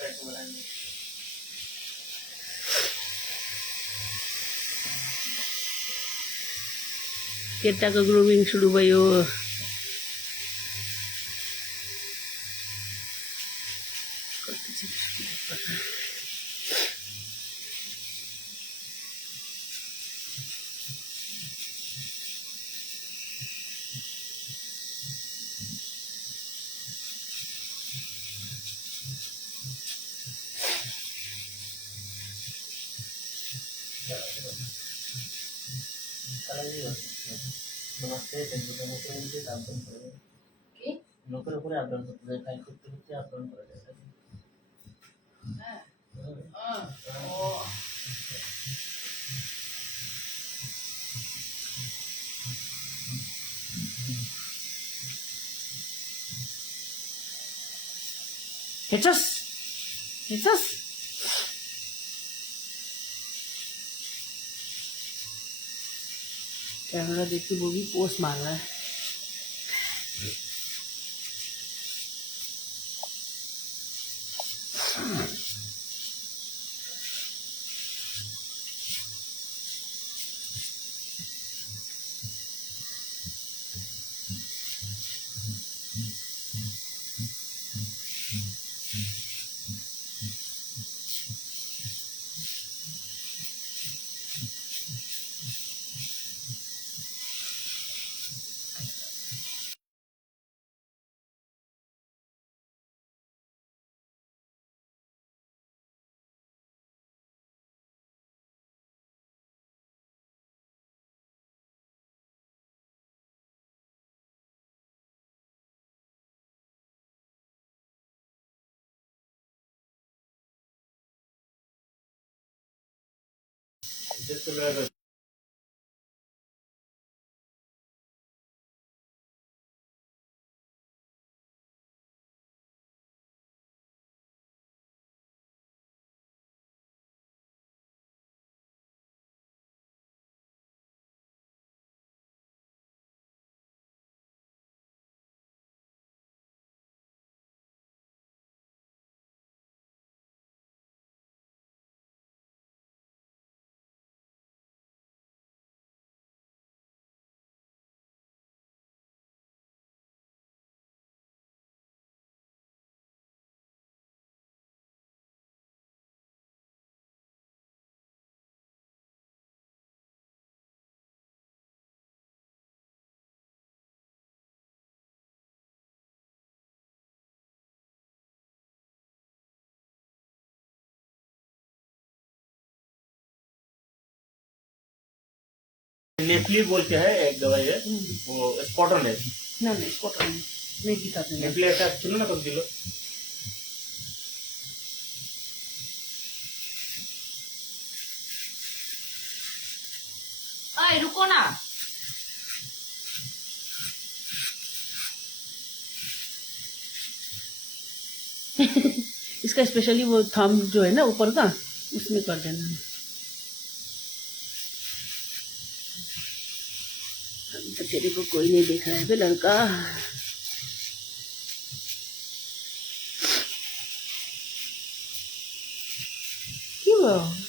Kita ke grooming sudah bayo. नमस्ते लोकेर উপরে up down করতে যায় ফাইল করতে করতে আপডাউন করা যায় Hechos. Hechos. कैमरा देख के वो भी पोस्ट मार रहा है। नेपली बोल के है एक दवाई है वो स्पॉटन है ना नहीं इसको तो नहीं दिखाते हैं। नेपली का सुनो ना कब दिलो अरे रुको ना इसका स्पेशली वो थंब जो है ना ऊपर का उसमें कर देना। अभी तो तेरे को कोई नहीं देख रहा है बे लड़का। क्यों